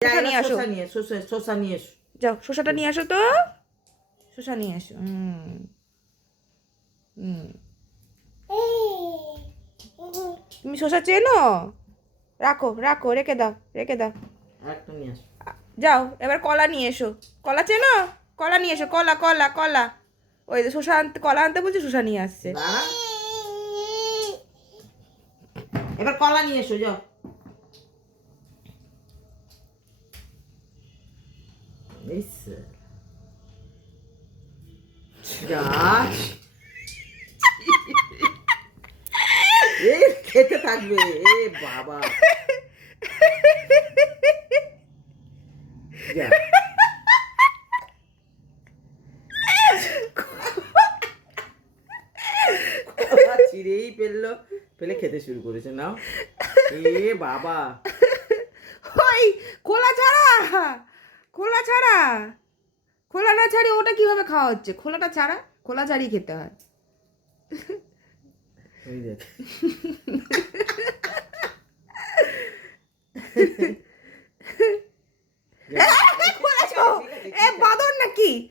শসা নিয়ে আসো, শসা নিয়ে এসো। যাও শসাটা নিয়ে আসো তো, শসা নিয়ে আসো। হুম, তুমি শসা চেনো? রাখো রাখো, রেখে দাও রেখে দাও। আরেকটা নিয়ে আসো। যাও এবার কলা নিয়ে এসো। কলা চেনো? কলা নিয়ে এসো, কলা কলা কলা। ওই যে শসা আনতে, কলা আনতে বলছি, শসা নিয়ে আসছে। দাঁড়া, এবার কলা নিয়ে এসো, যাও। ইস, যা এই খেতে থাকবে, এ বাবা, যা। কলা ছিঁড়েই ফেললো, ফেলে খেতে শুরু করেছে। নাও, এ বাবা, ওই খোলা ছাড়া, খোলা ছাড়া, খোলা না ছাড়িয়ে ওটা কিভাবে খাওয়া হচ্ছে? খোলাটা ছাড়া, খোলা ছাড়িয়ে খেতে হয়। ওই দেখ। খুলেছো? এ বাদর নাকি?